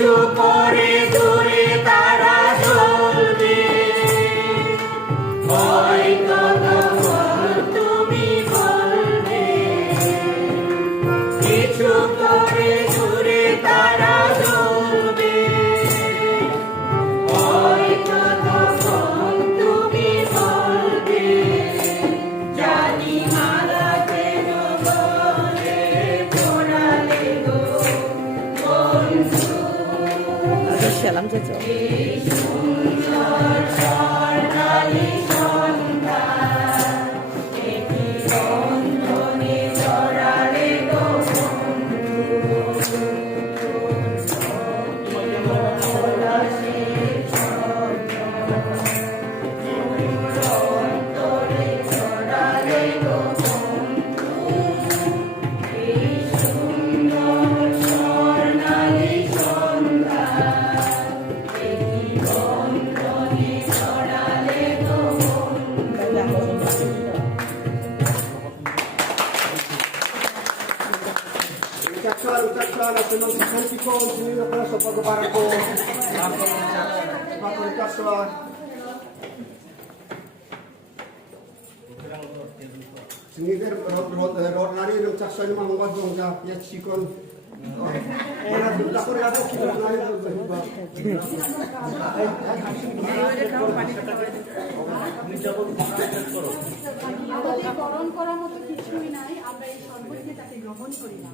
Jesus, সালাম চাচা Oh Tatiana, se non ti senti conti, io adesso posso con... Ma con cazzo è? Sini kan rot rot rot lari nak caksa ni mangga dong ya ya আমাদের বরণ করার মতো কিছুই নাই আমরা এই সর্বত্রে তাকে গ্রহণ করি না